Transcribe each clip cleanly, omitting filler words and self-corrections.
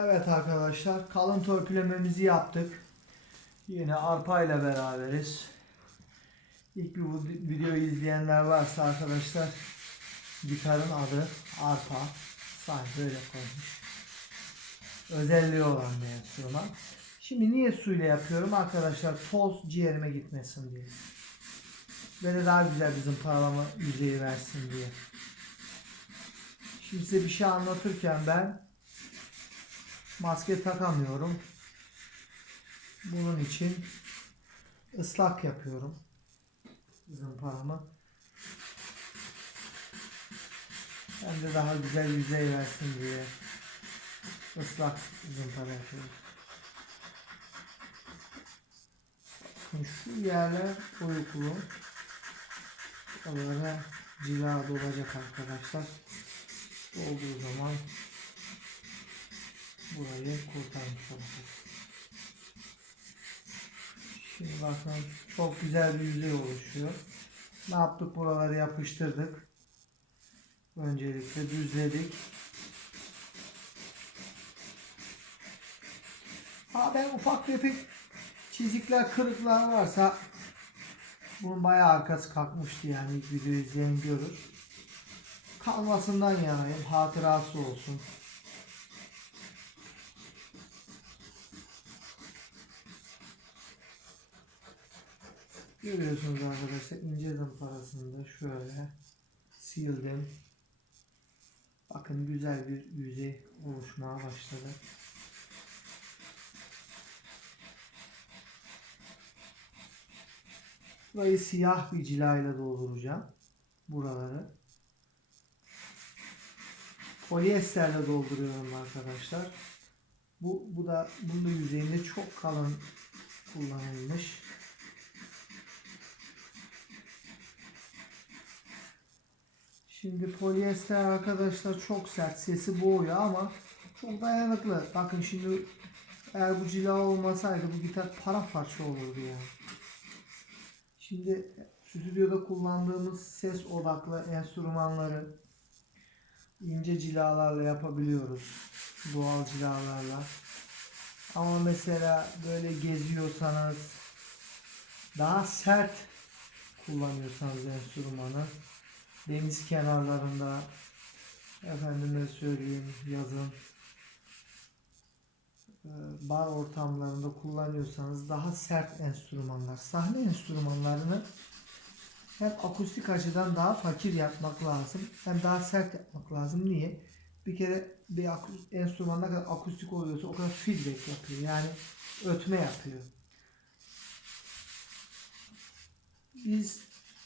Evet arkadaşlar, kalın törpülememizi yaptık. Yine arpa ile beraberiz. İlk bir bu videoyu izleyenler varsa arkadaşlar, gitarın adı arpa. Sadece böyle koymuş. Özelliği olan bir enstrüman. Şimdi niye suyla yapıyorum arkadaşlar? Toz ciğerime gitmesin diye. Böyle daha güzel bir zımparalama yüzeyi versin diye. Şimdi size bir şey anlatırken ben maske takamıyorum. Bunun için ıslak yapıyorum zımparamı. Hem de daha güzel yüzey versin diye ıslak zımpara yapıyorum. Şu yerler uyuklu. Oralara cila dolacak arkadaşlar. Olduğu zaman burayı kurtarmış olacağız. Şimdi bakın çok güzel bir yüzey oluşuyor. Ne yaptık? Buraları yapıştırdık. Öncelikle düzledik. Ben ufak tefek çizikler, kırıklar varsa bunun bayağı arkası kalkmıştı, yani ilk videoyu izleyen görür. Kalmasından yanayım, hatırası olsun. Görüyorsunuz arkadaşlar, ince zımparasını da şöyle sildim. Bakın güzel bir yüzey oluşmaya başladı. Burayı siyah bir cilayla dolduracağım. Buraları polyesterle dolduruyorum arkadaşlar. Bu da bunun da yüzeyinde çok kalın kullanılmış. Şimdi polyester arkadaşlar çok sert, sesi boğuyor ama çok dayanıklı. Bakın şimdi eğer bu cila olmasaydı bu gitar paramparça olurdu yani. Şimdi stüdyoda kullandığımız ses odaklı enstrümanları ince cilalarla yapabiliyoruz. Doğal cilalarla. Ama mesela böyle geziyorsanız, daha sert kullanıyorsanız enstrümanı, deniz kenarlarında, efendime söyleyeyim yazın bar ortamlarında kullanıyorsanız daha sert enstrümanlar, sahne enstrümanlarını hem akustik açıdan daha fakir yapmak lazım, hem daha sert yapmak lazım. Niye? Bir kere bir enstrüman ne kadar akustik oluyorsa o kadar feedback yapıyor. Yani ötme yapıyor. Biz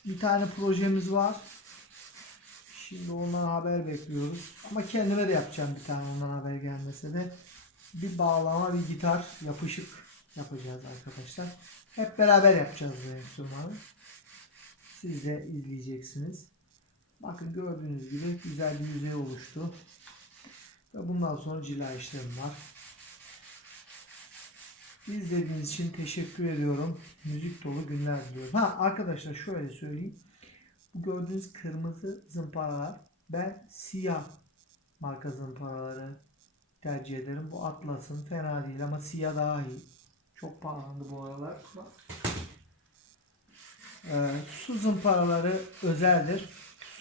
bir tane projemiz var. Şimdi ondan haber bekliyoruz. Ama kendime de yapacağım bir tane, ondan haber gelmese de. Bir bağlama, bir gitar yapışık yapacağız arkadaşlar. Hep beraber yapacağız bu enstrümanı. Siz de izleyeceksiniz. Bakın gördüğünüz gibi güzel bir yüzey oluştu. Ve bundan sonra cila işlemi var. İzlediğiniz için teşekkür ediyorum. Müzik dolu günler diliyorum. Arkadaşlar şöyle söyleyeyim. Bu gördüğünüz kırmızı zımparalar, ben siyah marka zımparaları tercih ederim. Bu Atlas'ın fena değil ama siyah daha iyi. Çok pahalandı bu aralar. Su zımparaları özeldir.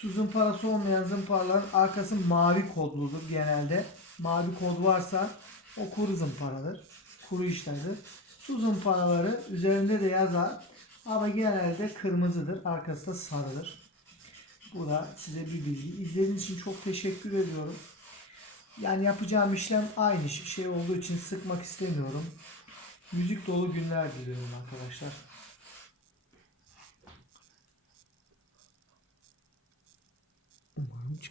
Su zımparası olmayan zımparaların arkası mavi kodludur genelde. Mavi kod varsa o kuru zımparadır. Kuru işlerdir. Su zımparaları üzerinde de yazar ama genelde kırmızıdır. Arkası da sarıdır. Bu da size bir bilgi. İzlediğiniz için çok teşekkür ediyorum. Yani yapacağım işlem aynı şey olduğu için sıkmak istemiyorum. Müzik dolu günler diliyorum arkadaşlar. Umarım